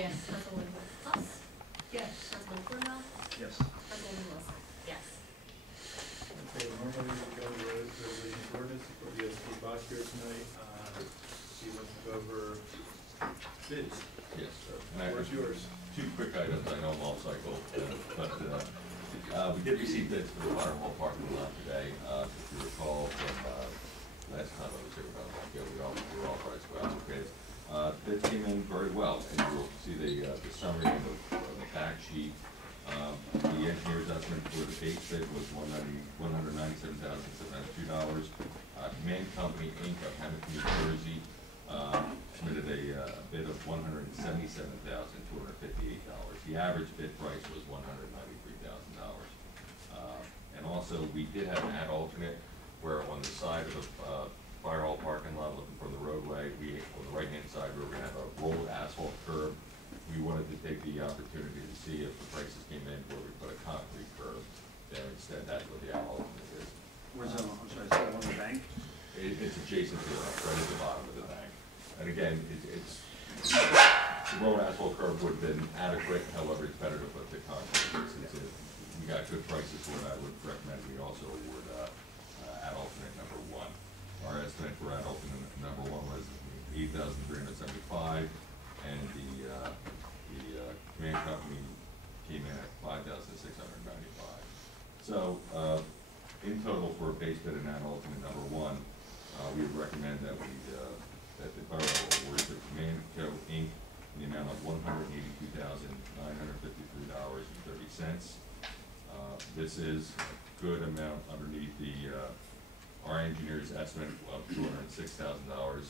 Yes. Councilwoman Fox? Yes. Councilman Cornwell? Yes. Councilwoman Wilson? Yes. Okay, normally we go to resolution ordinance, but we have Steve Bosch here tonight. He wants to go over bids. Yes. So, And what's yours? Two quick items, I know I'm off cycle, but we did receive bids for the fire hall parking lot today. If you recall from last time I was here about a month ago, we were authorized to go out for bids. Bids came in very well, and you'll see the summary on the fact sheet. The engineer's estimate for the base bid was $197,702. Command Company Inc. of Hamilton, New Jersey, submitted a bid of $177,258. The average bid price was $193,000. And also, we did have an ad alternate where on the side of the fire hall parking lot, looking from the roadway, on the right-hand side, we're going to have a rolled asphalt curb. We wanted to take the opportunity to see if the prices came in where we put a concrete curb there instead. That's what the ad alternate is. Where's that, I'm sorry, is that on the bank? It's adjacent to it, right at the bottom of the bank. And again, the road asphalt curb would have been adequate, however, it's better to put the concrete. Since we got good prices for it, I would recommend we also award ad alternate number 1. Our estimate for ad alternate number 1 was $8,375, and the command company came in at $5,695. So, in total for base bid and ad alternate number 1, we would recommend that that the borough award to Command Co. Inc. in the amount of $182,953.30. This is a good amount underneath our engineer's estimate of $206,000,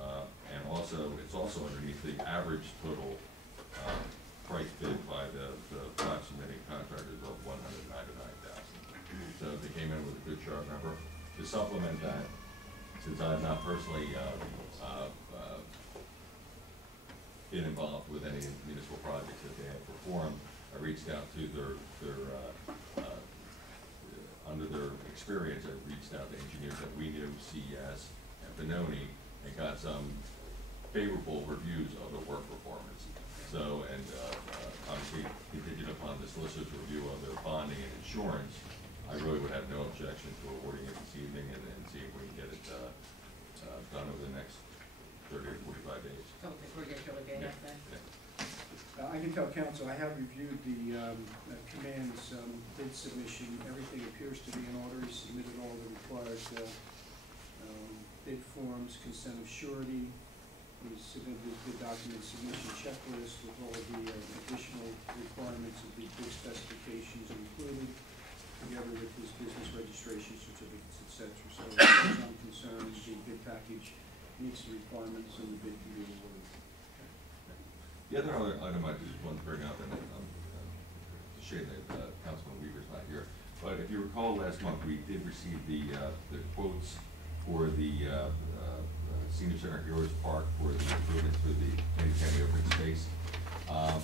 and also it's also underneath the average total price bid by the five submitting contractors of $199,000. So they came in with a good sharp number. To supplement that, since I have not personally been involved with any municipal projects that they have performed, I reached out to under their experience, I reached out to engineers that we knew, CES and Benoni, and got some favorable reviews of the work performance. So, and obviously, contingent upon the solicitor's review of their bonding and insurance, I really would have no objection to awarding it this evening and see if we can get it done over the next 30 or 45 days. Don't think we're getting really bad after that. I can tell council, I have reviewed the command's bid submission. Everything appears to be in order. He submitted all the required bid forms, consent of surety. He submitted the bid document submission checklist with all of the additional requirements of the bid specifications included, together with his business registration certificates, etc. So as far as I'm concerned, the bid package meets the requirements and the bid can be awarded. The other item I just want to bring up, and it's a shame that Councilman Weaver's not here, but if you recall last month we did receive the quotes for the Senior Center Heroes Park for the improvements to the County open space. I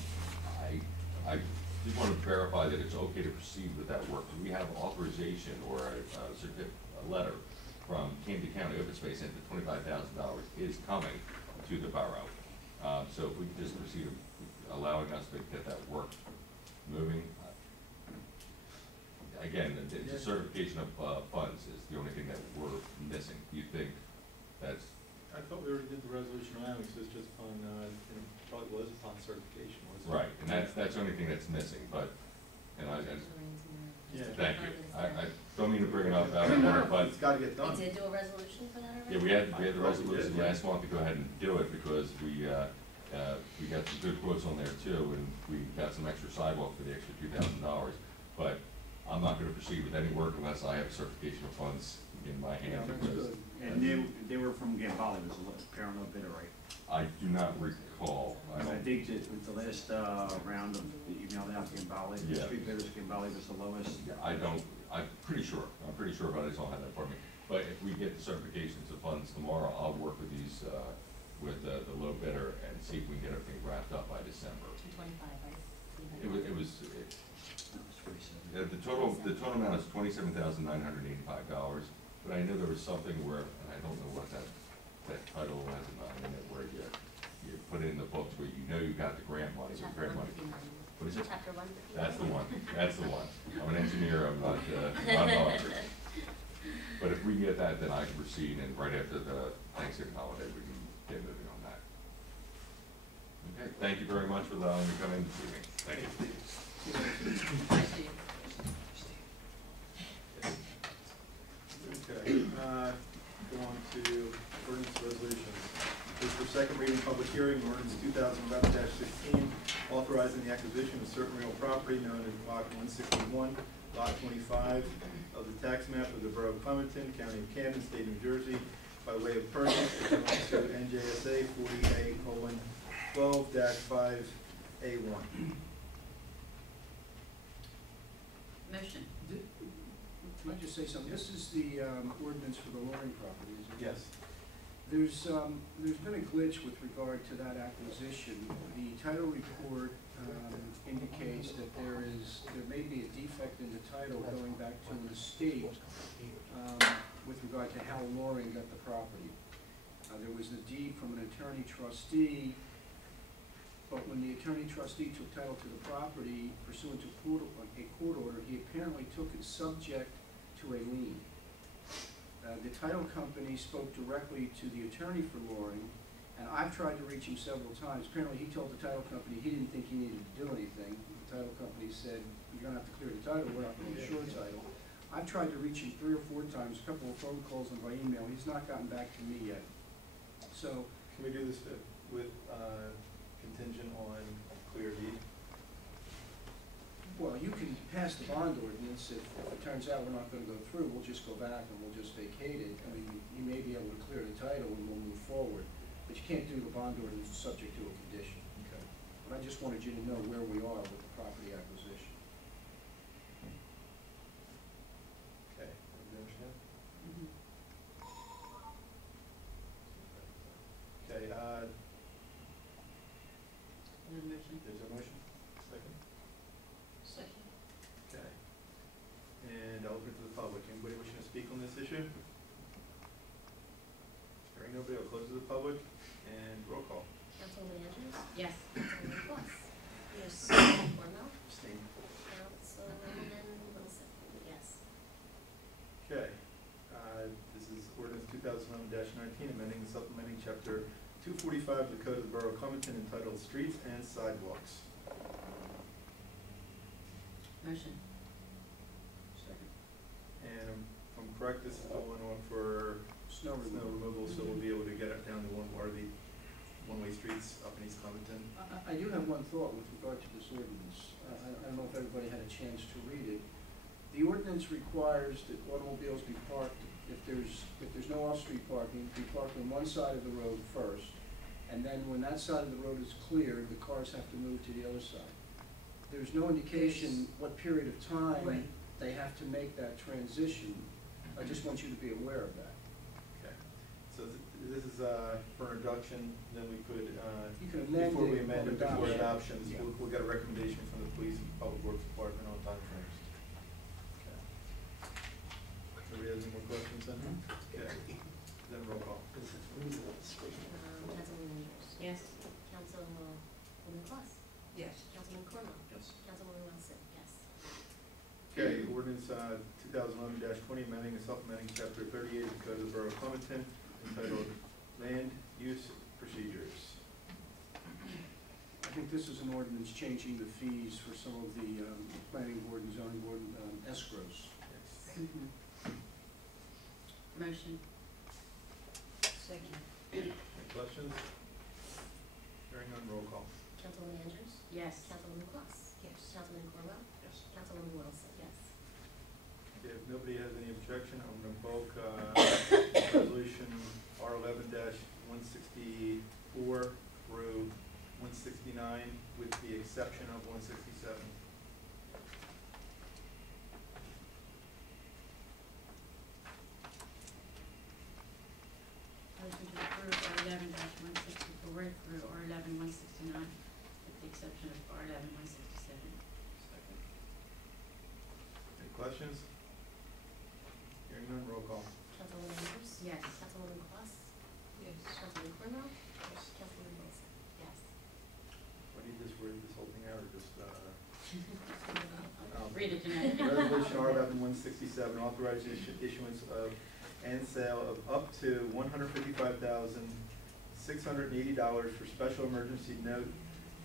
just want to verify that it's okay to proceed with that work. We have authorization or a letter from Camden County Open Space, and the $25,000 is coming to the borough. So if we could just proceed allowing us to get that work moving. Again, the certification of funds is the only thing that we're missing. Do you think that's? I thought we already did the resolution on it, so it's just upon, probably was upon certification, wasn't it? Right, and that's the only thing that's missing, but, and Yeah. thank you. I don't mean to bring it up out of order, but. It's gotta get done. We did do a resolution for that already? Yeah, we had the resolution last month to go ahead and do it because we got some good quotes on there too, and we got some extra sidewalk for the extra $2,000. But I'm not gonna proceed with any work unless I have certification of funds in my hand. Because And they were from Gambale, it was a parallel bidder, right? I do not recall. I think that with the last round of the email out, Gambale, the street bidders, Gambale was the lowest. Yeah, I'm pretty sure, but I just don't have that for me. But if we get the certifications of funds tomorrow, I'll work with these, with the low bidder and see if we can get everything wrapped up by December. 225, right? The total amount is $27,985, but I know there was something where, and I don't know what that title has in it, where you put it in the books where you know you got the grant money, the Chapter grant money. 159. What is it? Chapter 159. That's the one, that's the one. I'm an engineer, I'm not an auditor. But if we get that, then I can proceed, and right after the Thanksgiving holiday, we can get moving on that. Okay, thank you very much for allowing me to come in this evening. Thank you. Hi, Steve. Okay, go on to ordinance resolutions. This is for second reading, public hearing, ordinance 2011-16, authorizing the acquisition of certain real property known as block 161, lot 25 of the tax map of the Borough of Clementon, County of Camden, State of New Jersey, by way of purchase pursuant to NJSA 40A:12-5A1. Motion. Can I just say something? This is the ordinance for the Loring property, isn't it? Yes. There's been a glitch with regard to that acquisition. The title report indicates that there may be a defect in the title going back to an estate with regard to how Loring got the property. There was a deed from an attorney trustee, but when the attorney trustee took title to the property pursuant to a court order, he apparently took it subject to a lien. The title company spoke directly to the attorney for Loring, and I've tried to reach him several times. Apparently, he told the title company he didn't think he needed to do anything. The title company said, "You're gonna have to clear the title, we're not gonna insure title." I've tried to reach him 3 or 4 times, a couple of phone calls and by email. He's not gotten back to me yet. So, Can we do this with contingent on clear deed? well, you can pass the bond ordinance. If it turns out we're not gonna go through, we'll just go back and we'll just vacate it. I mean, you may be able to clear the title and we'll move forward, but you can't do the bond ordinance subject to a condition. Okay. But I just wanted you to know where we are with the property acquisition. Okay, you understand? Okay, Motion. there's a motion, second? Second. Okay. And I'll open it to the public. Anybody wishing to speak on this issue? Hearing nobody, I'll close to the public, and roll call. Councilwoman Andrews? Yes. Councilwoman Kloss? Yes. Councilman Cornell? Abstain. Councilwoman Wilson? Yes. Okay, this is ordinance 2011-19, amending and supplementing chapter 245 of the Code of the Borough of Clementon entitled Streets and Sidewalks. Motion. Second. And if I'm correct, this is the one for Snow snow removal. removal, so we'll be able to get it down to one-way streets up in East Clementon. I do have one thought with regard to this ordinance. I don't know if everybody had a chance to read it. The ordinance requires that automobiles be parked, if there's no off-street parking, be parked on one side of the road first, and then when that side of the road is cleared, the cars have to move to the other side. There's no indication what period of time Right. they have to make that transition. I just want you to be aware of that. Okay, so this is for introduction, then we could, You can amend before we it amend on it, before adoption. adoptions, Yeah. we'll get a recommendation from the police and public works department on time frames. Okay. Anybody has any more questions then? Okay, then roll call. Councilwoman Andrews? Yes. Councilwoman Kloss? Yes. Councilman Cornell? Yes. Councilwoman Wilson? Yes. Okay, ordinance 2011-20, amending and supplementing chapter 38 of the Code of the Borough of Clementon entitled Land Use Procedures. I think this is an ordinance changing the fees for some of the planning board and zoning board escrows. Yes. Motion. Second. Any questions? Hearing none, roll call. Councilwoman Andrews? Yes. Councilwoman Kloss? Yes. Councilman Cornell? Yes. Councilwoman Wilson? Yes. Okay, if nobody has any objection, I'm going to invoke resolution R11-164 through 169 with the exception of 167. Motion to approve R11-164 through R11-169, with the exception of R11-167. Second. Any questions? Hearing none, roll call. Councilwoman Andrews? Yes. Councilwoman Kloss? Yes. Councilman Cornell? Yes. Councilwoman Wilson? Yes. read it, Jeanette. Resolution R-11-167, authorizing issuance of and sale of up to $155,680 for special emergency note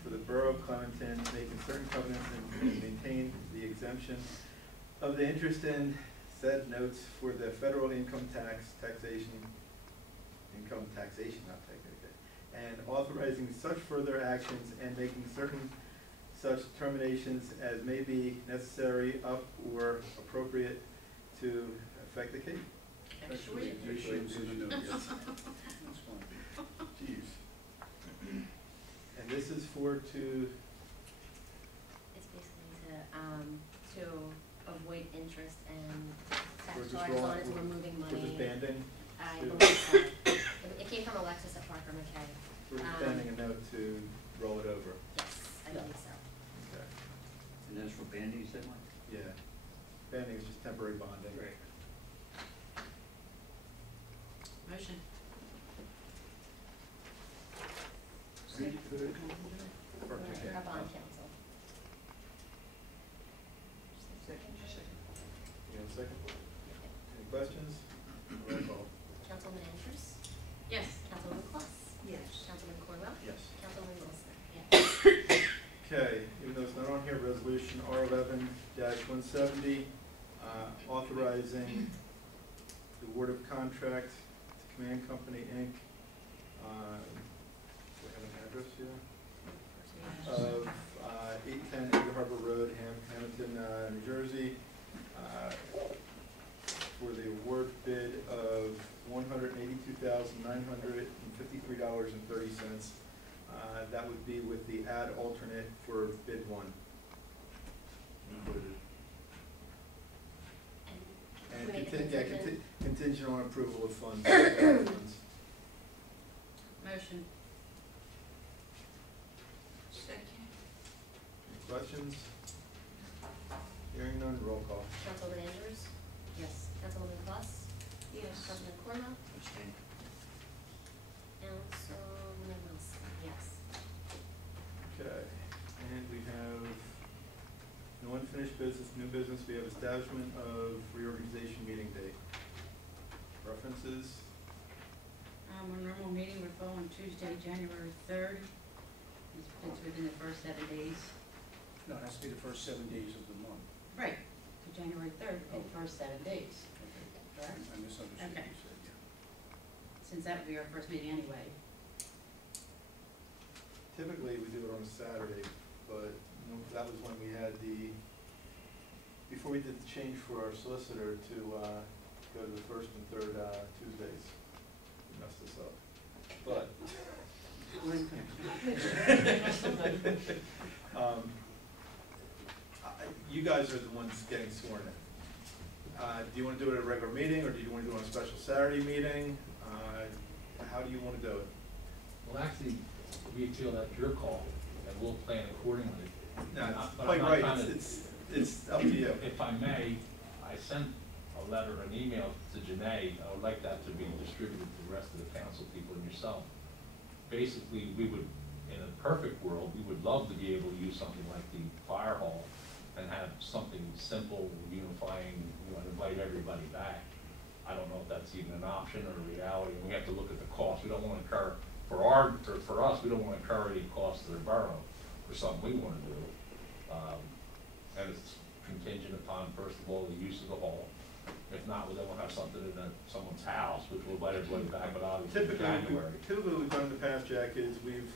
for the Borough of Clementon, making certain covenants and maintain the exemption of the interest in said notes for the federal income taxation, not technically, and authorizing such further actions and making certain such terminations as may be necessary up or appropriate to effect the case. Actually, The issuance of the note, yes. That's fine. Jeez. And this is for It's basically to avoid interest and tax We're just charges on rolling- it, so we're moving we're just money. banding, I to- believe so. It came from Alexis at Parker McKay. we're just banding a note to roll it over. Yes, I believe so. Okay. And that's for Bandy, you said, Mike? Yeah. Banding is just temporary bonding. Great. motion. Read who did it come from? Parker McKay. Our bond counsel. Second. You have a second? Any questions? Roll call. Councilwoman Andrews? Yes. Councilwoman Kloss? Yes. Councilman Corwell? Yes. Councilwoman Wilson? Yes. Okay, even though it's not on here, resolution R-11-170, authorizing the award of contract to Command Company, Inc. Do we have an address here? Of 810 Egg Harbor Road, Hamilton, New Jersey, for the award bid of $182,953.30. That would be with the add alternate for bid one included. And we make a contingent on approval of funds. Motion. Second. Any questions? Hearing none, roll call. Councilwoman Andrews? Yes. Councilwoman Kloss? Yes. Councilman Corwell? Abstain. Councilwoman Wilson? Yes. Okay, and we have no unfinished business, new business. We have establishment of reorganization meeting date. References? Our normal meeting would fall on Tuesday, January 3rd. It's within the first 7 days. No, it has to be the first 7 days of the month. Right. So January 3rd, the first 7 days. Correct? I misunderstood what Okay. you said, yeah. Since that would be our first meeting anyway. Typically, we do it on a Saturday, but that was when we had before we did the change for our solicitor to go to the first and third Tuesdays. We messed this up. But, you guys are the ones getting sworn in. Do you want to do it at a regular meeting, or do you want to do it on a special Saturday meeting? How do you want to do it? Well, actually, we feel that's your call, and we'll plan accordingly. No, But it's I'm quite not right, trying to- it's up to you. If I may, I sent a letter, an email to Janae. I would like that to be distributed to the rest of the council people and yourself. Basically, we would, in a perfect world, we would love to be able to use something like the fire hall and have something simple, unifying, and invite everybody back. I don't know if that's even an option or a reality, and we have to look at the cost. We don't want to incur, for us, we don't want to incur any cost to the borough for something we want to do. And it's contingent upon, first of all, the use of the hall. If not, then we'll have something in someone's house, which will invite everybody back, but obviously in Typically, January. what we've done in the past, Jack, is we've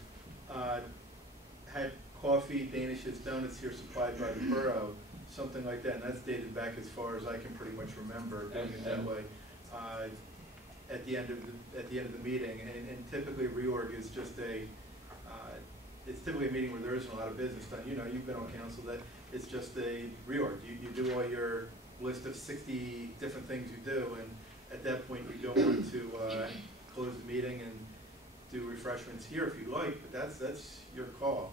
had coffee, Danishes, donuts here supplied by the borough, something like that, and that's dated back as far as I can pretty much remember doing it that way. At the end of the meeting, and typically reorg is just it's typically a meeting where there isn't a lot of business done. You know, you've been on council, that it's just a reorg. You do all your list of 60 different things you do, and at that point you go on to close the meeting and do refreshments here if you like, but that's your call.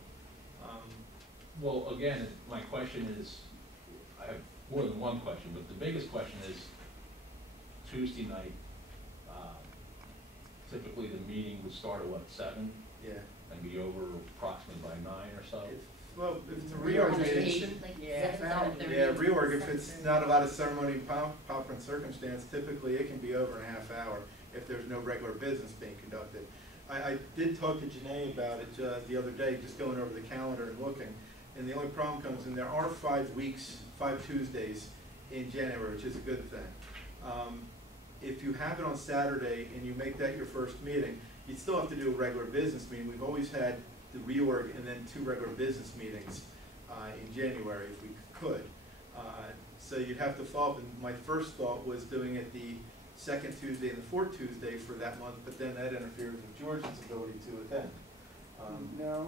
Well, again, my question is, I have more than one question, but the biggest question is, Tuesday night, typically the meeting would start at what, 7? Yeah. And be over approximately by 9 or so? It Well, if it's a Like reorg on meeting, eight, like Yeah, 7:30. yeah, reorg, if it's not a lot of ceremony, pomp and circumstance, typically it can be over in a half hour if there's no regular business being conducted. I did talk to Janae about it the other day, just going over the calendar and looking, and the only problem comes in, there are 5 weeks, 5 Tuesdays in January, which is a good thing. If you have it on Saturday and you make that your first meeting, you'd still have to do a regular business meeting. We've always had the reorg and then 2 regular business meetings in January if we could. So you'd have to follow up, and my first thought was doing it the 2nd Tuesday and the 4th Tuesday for that month, but then that interferes with George's ability to attend. No,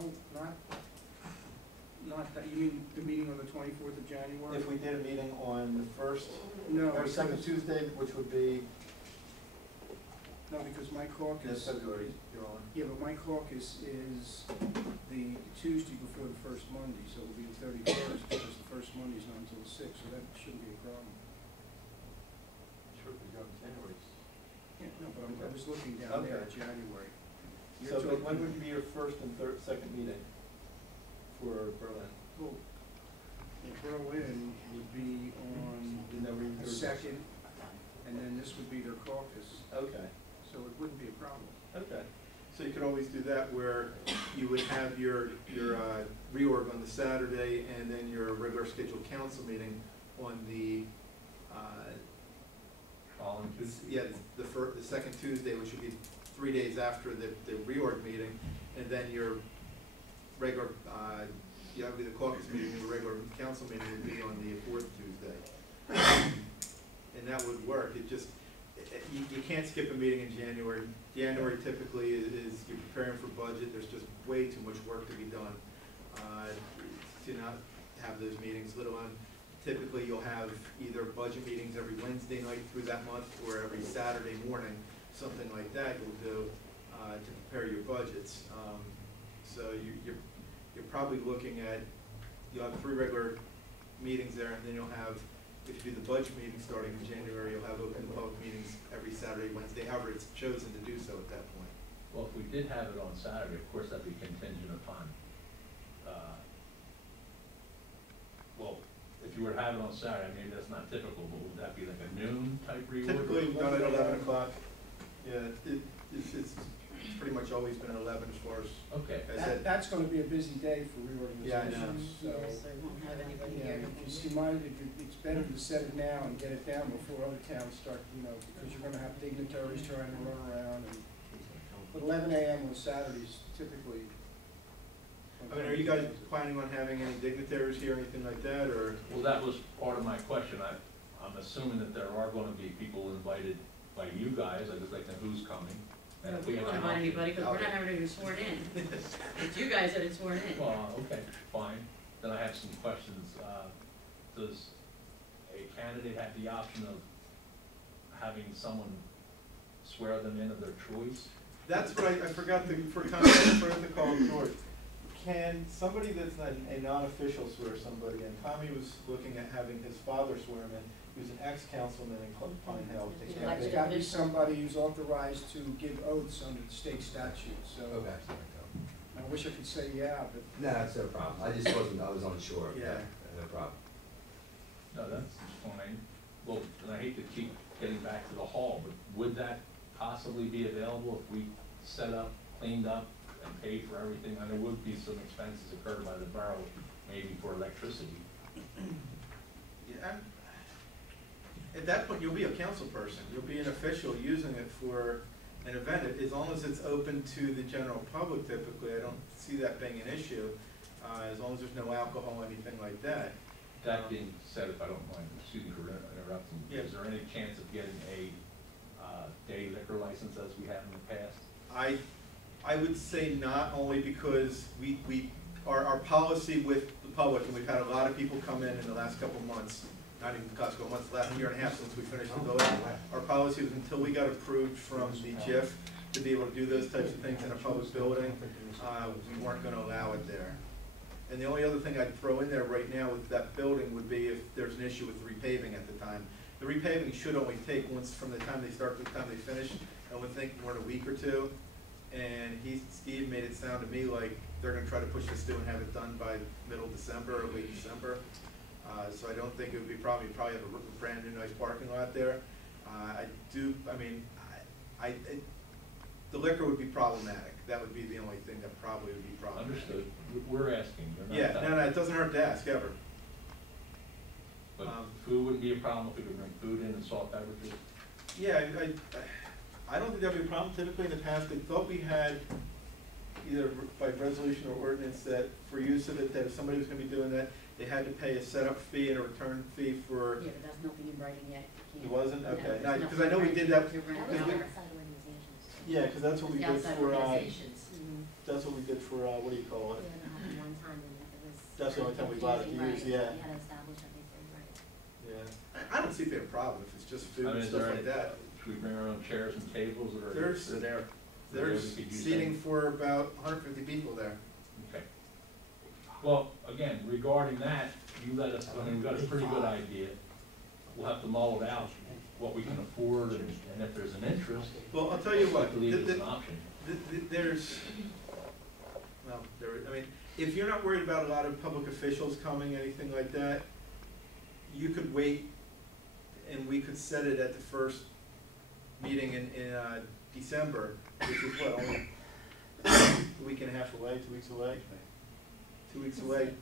not that, you mean the meeting on the 24th of January? If we did a meeting on the 1st No, or 2nd because, Tuesday, which would be no, because my caucus, February, you're on. yeah, but my caucus is the Tuesday before the first Monday, so it'll be the 31st, because the first Monday's not until the 6th, so that shouldn't be a problem. Sure, we go in January. Yeah, no, but I was looking down there at Okay. January. So, You're but when talking- would be your first and second meeting for Berlin? Well, Berlin would be on Didn't know we the 2nd, and then this would be their caucus, Okay, so it wouldn't be a problem. okay. So you could always do that where you would have your reorg on the Saturday and then your regular scheduled council meeting on the, Following Tuesday? yeah, the second Tuesday, which would be 3 days after the reorg meeting, and then your regular, yeah, would be the caucus meeting, and the regular council meeting would be on the 4th Tuesday. And that would work, it just, you can't skip a meeting in January. January typically is you're preparing for budget, there's just way too much work to be done. To not have those meetings, let alone typically you'll have either budget meetings every Wednesday night through that month or every Saturday morning, something like that you'll do to prepare your budgets. So you're probably looking at, you'll have 3 regular meetings there, and then you'll have, if you do the budget meeting starting in January, you'll have open public meetings every Saturday, Wednesday, however it's chosen to do so at that point. Well, if we did have it on Saturday, of course, that'd be contingent upon, well, if you were to have it on Saturday, maybe that's not typical, but would that be like a noon type reorg? Typically, we've done it at 11 o'clock. Yeah, it's pretty much always been at 11 as far as, Okay. I said, That's gonna be a busy day for Yeah, I know. reorganization, so. Yes, I won't have anybody Yeah, here. if you mind, it's better to set it now and get it down before other towns start, because you're gonna have dignitaries trying to run around and, but 11 a.m. on Saturdays typically. I mean, are you guys planning on having any dignitaries here, or anything like that, or? Well, that was part of my question. I'm assuming that there are gonna be people invited by you guys. I just like to know who's coming. And if We we don't have an want option- anybody, because we're not having even sworn in. It's you guys that are sworn in. Well, okay, fine. Then I have some questions. Does a candidate have the option of having someone swear them in of their choice? That's what I forgot to, for Tommy, I forgot to call George. Can somebody that's not a non-official swear somebody in? Tommy was looking at having his father swear him in. He was an ex-councilman in Pine Hill. Yeah. There's gotta be somebody who's authorized to give oaths under the state statute, so. Okay. I wish I could say yeah, but No, that's no problem. I just wasn't, I was unsure. Yeah. No problem. No, that's fine. Well, and I hate to keep getting back to the hall, but would that possibly be available if we set up, cleaned up, and paid for everything? And there would be some expenses incurred by the borough, maybe for electricity. Yeah, at that point, you'll be a council person. You'll be an official using it for an event. As long as it's open to the general public typically, I don't see that being an issue, as long as there's no alcohol or anything like that. That being said, if I don't mind, excuse me for interrupting, Yeah. is there any chance of getting a day liquor license as we have in the past? I would say not, only because our policy with the public, and we've had a lot of people come in the last couple of months, not even the last couple of months, the last year and a half since we finished the building. Our policy was until we got approved from the GIF to be able to do those types of things in a public building, we weren't gonna allow it there. And the only other thing I'd throw in there right now with that building would be if there's an issue with repaving at the time. The repaving should only take once from the time they start to the time they finish, I would think more than a week or two. and Steve made it sound to me like they're gonna try to push this through and have it done by middle December or late December. So I don't think it would be probably have a brand new nice parking lot there. The liquor would be problematic. That would be the only thing that probably would be problematic. Understood. We're asking. We're not Yeah, telling. no, it doesn't hurt to ask ever. But food wouldn't be a problem if we could bring food in and salt beverages? Yeah, I don't think that'd be a problem. Typically in the past, they thought we had either by resolution or ordinance that for use of it, that if somebody was gonna be doing that, they had to pay a setup fee and a return fee for, Yeah, but that's nothing in writing yet. You it can't- wasn't? no, Okay, there's no, nothing because I know we in did writing. that, You're That right. was Because we- outside organizations. yeah, because that's what we The did outside for, organizations. Mhm. that's what we did for, what do you call Yeah, it? that happened one time and it was. That's the only time we allowed it to confusing, use, right? yeah. We had to establish everything, right? Yeah, I don't see it being a problem if it's just food I mean, and is stuff there like any- that. Should we bring our own chairs and tables that are There's- there? There's We could use seating them. for about 150 people there. Okay. Well, again, regarding that, you let us, I mean, we've got a pretty good idea. We'll have to mull it out, what we can afford, and if there's an interest, Well, I'll tell you what, I believe it's an option. there's, well, I mean, if you're not worried about a lot of public officials coming, anything like that, you could wait and we could set it at the first meeting in December, which is what, only a week and a half away, 2 weeks away? 2 weeks away,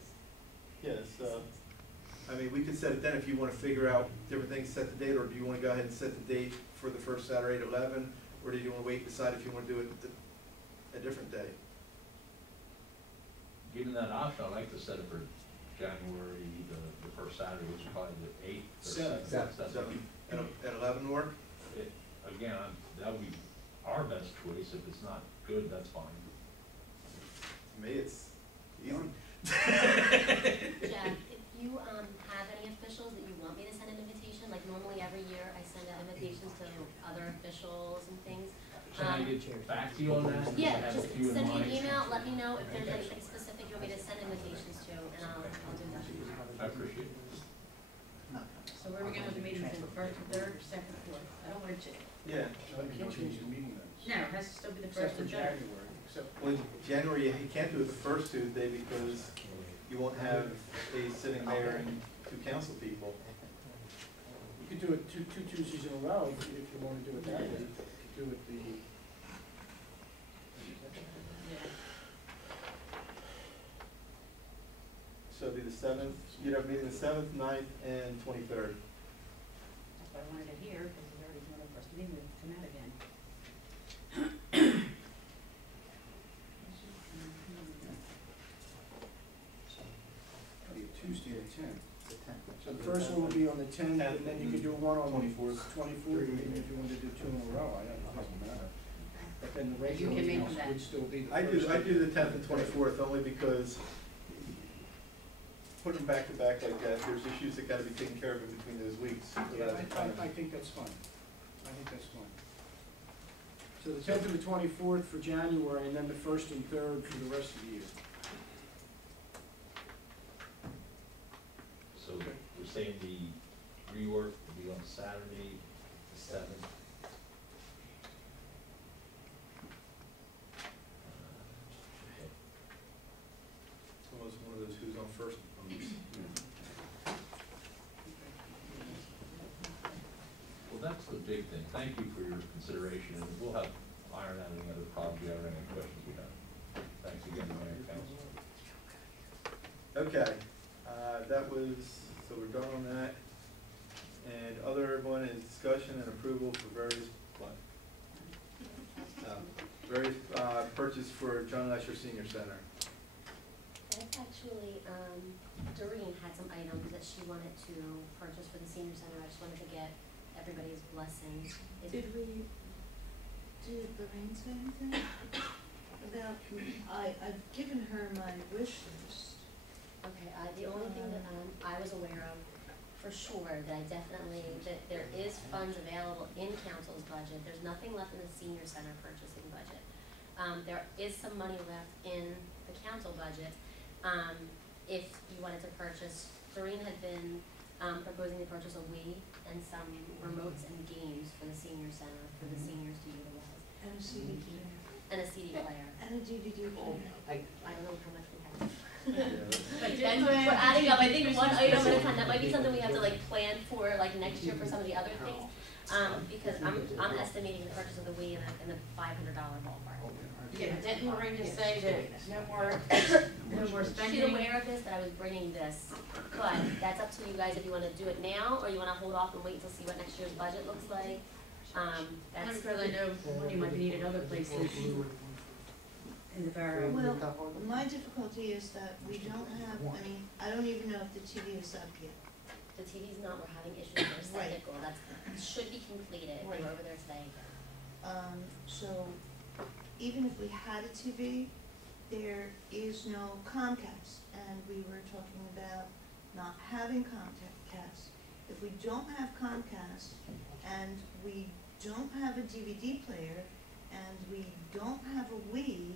yes, I mean, we could set it then if you wanna figure out different things, set the date, or do you wanna go ahead and set the date for the first Saturday at 11, or do you wanna wait and decide if you wanna do it a different day? Given that option, I'd like to set it for January, the first Saturday, which is probably the 8th or Seventh. 7th. 7 at 11 work? Again, that would be our best choice. If it's not good, that's fine. To me, it's easy. Jack, if you have any officials that you want me to send an invitation, like normally every year I send out invitations to other officials and things. Can I get back to you on that? I Yeah, have a just few in send me an mind. email, let me know if there's anything specific you want me to send invitations to, and I'll do that. I appreciate it. So where are we gonna have the meetings in, first, third, second, fourth? I don't want to, Yeah, So you can't change the meeting notes. no, it has to still be the Except first for and third. January, except. well, January, you can't do it the first Tuesday because you won't have a sitting mayor and 2 council people. You could do it two Tuesdays in a row if you wanna do it that way. You could do it the. Yeah. So it'd be the 7th, you'd have a meeting the 7th, 9th, and 23rd. That's why I wanted it here, because it's already one of the first meeting, we come out again. Probably a Tuesday at 10. So the first one will be on the 10th, and then you could do one on the 24th, even if you wanted to do 2 in a row, it doesn't matter. But then the You regular can make meetings that. would still be the I first. do the 10th and 24th only because putting them back to back like that, there's issues that gotta be taken care of in between those weeks. So Yeah, that's kind of- I think that's fine. I think that's fine. So the 10th and the 24th for January, and then the 1st and 3rd for the rest of the year. So we're saying the rework will be on Saturday, the 7th. It's almost one of those who's on first. Well, that's the big thing. Thank you for your consideration, and we'll have iron out any other problems you have or any questions we have. Thanks again, Mayor and Council. Okay, that was, so we're done on that. And other one is discussion and approval for various, purchase for John Lesher Senior Center. That's actually, Doreen had some items that she wanted to purchase for the senior center. I just wanted to get everybody's blessing. Did we, did Lorraine say anything about, I've given her my wish list. Okay, the only thing that, I was aware of for sure, that I definitely, that there is funds available in council's budget. There's nothing left in the senior center purchasing budget. There is some money left in the council budget. If you wanted to purchase, Doreen had been, proposing to purchase a Wii and some remotes and games for the senior center, for the seniors to utilize. And a CD player. and a CD player. And a DVD player. I don't know how much we have. But And didn't we're adding up, I think one Christmas item at a present. time, that might be something we have to like plan for like next year for some of the other things. Because I'm estimating the purchase of the Wii in the $500 ballpark. Yeah, didn't Lorraine just say that no more She's spending? aware of this, that I was bringing this, but that's up to you guys if you wanna do it now, or you wanna hold off and wait till see what next year's budget looks like. That's because I know money might be needed other places in the borough. Well, my difficulty is that we don't have, I mean, I don't even know if the TV is up yet. The TV's not, we're having issues with their Right. cycle, should be completed, they were over there today. So even if we had a TV, there is no Comcast, and we were talking about not having Comcast. If we don't have Comcast, and we don't have a DVD player, and we don't have a Wii,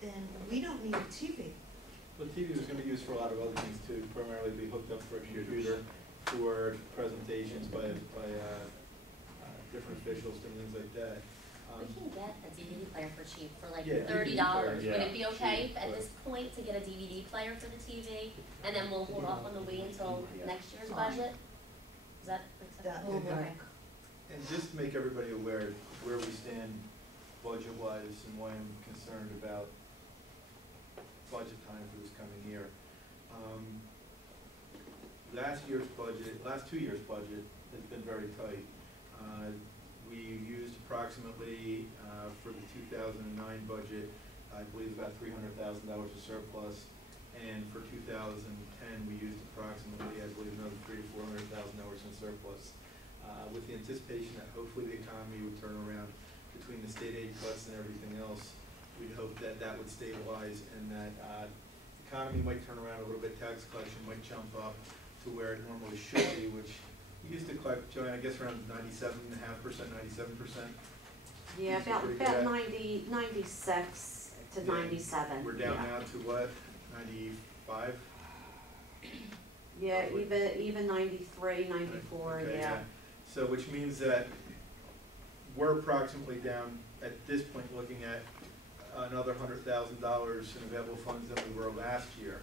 then we don't need a TV. The TV was gonna be used for a lot of other things too, primarily be hooked up for a computer, for presentations by different officials and things like that. We can get a DVD player for cheap, for like Yeah, $30. DVD player, Would it be okay cheap, at but- this point to get a DVD player for the TV, and then we'll hold off on the Wii until next year's budget? Is that That acceptable? will work. Okay. And just to make everybody aware where we stand budget-wise and why I'm concerned about budget time for this coming year. Last 2 years' budget has been very tight. We used approximately, for the 2009 budget, I believe about $300,000 of surplus. And for 2010, we used approximately, I believe, another $300,000 to $400,000 in surplus. With the anticipation that hopefully the economy would turn around between the state aid cuts and everything else, we'd hope that that would stabilize and that the economy might turn around a little bit, tax collection might jump up to where it normally should be, which we used to collect, Joanne, I guess around 97.5%, 97%. Yeah, These are about, pretty about good. 96 to Yeah. 97. We're down yeah. now to what, 95? Yeah, even 93, 94, Okay, yeah. So which means that we're approximately down, at this point, looking at another $100,000 in available funds than we were last year,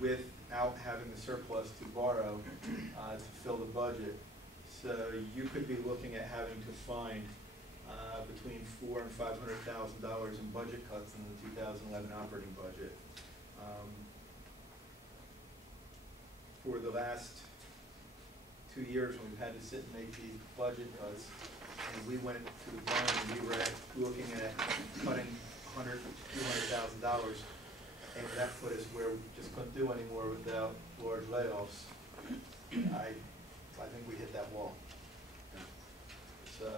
without having the surplus to borrow to fill the budget. So you could be looking at having to find between $400,000 and $500,000 in budget cuts in the 2011 operating budget. For the last 2 years, when we've had to sit and make these budget cuts, and we went to the bond and we were looking at cutting $100,000 to $200,000, and that put us where we just couldn't do anymore without large layoffs. I think we hit that wall. So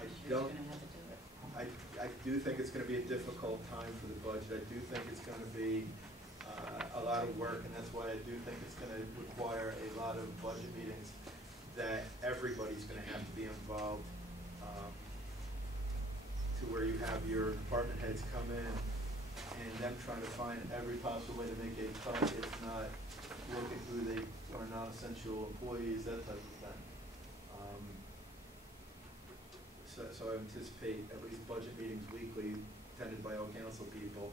I don't. Gonna have to do it. I do think it's gonna be a difficult time for the budget. I do think it's gonna be a lot of work, and that's why I do think it's gonna require a lot of budget meetings that everybody's gonna have to be involved, to where you have your department heads come in and them trying to find every possible way to make a cut, if not look at who they are non-essential employees, that type of thing. So I anticipate at least budget meetings weekly, attended by all council people,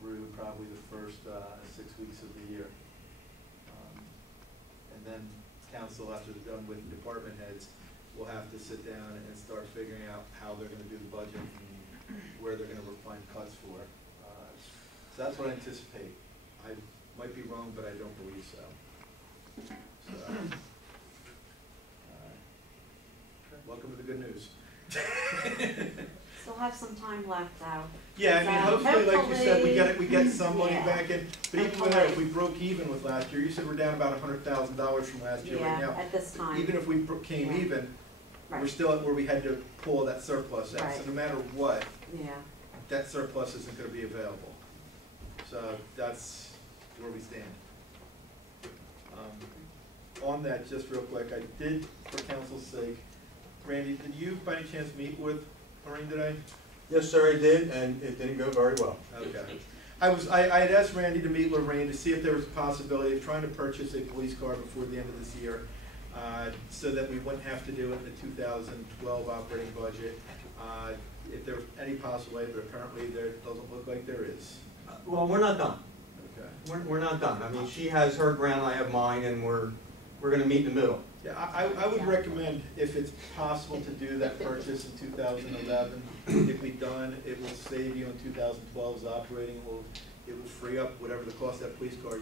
through probably the first 6 weeks of the year. And then council, after they're done with department heads, will have to sit down and start figuring out how they're gonna do the budget and where they're gonna find cuts for. So that's what I anticipate. I might be wrong, but I don't believe so. Welcome to the good news. Still have some time left though. Yeah, I mean, hopefully, like you said, we get some money Yeah. back in, but even with that, if we broke even with last year, you said we're down about $100,000 from last year right Yeah, now. at this time. Even if we came Yeah. even, we're Right. still at where we had to pull that surplus out, so Right. no matter what, Yeah, that surplus isn't gonna be available. So that's where we stand. On that, just real quick, I did, for council's sake, Randy, did you by any chance meet with Lorraine today? Yes, sir, I did, and it didn't go very well. Okay. I had asked Randy to meet Lorraine to see if there was a possibility of trying to purchase a police car before the end of this year, so that we wouldn't have to do it in the 2012 operating budget. if there's any possible way, but apparently there doesn't look like there is. Well, we're not done. Okay. We're not done. I mean, she has her ground, I have mine, and we're gonna meet in the middle. Yeah, I would recommend, if it's possible to do that purchase in 2011, if we done, it will save you in 2012's operating, it will free up whatever the cost of that police car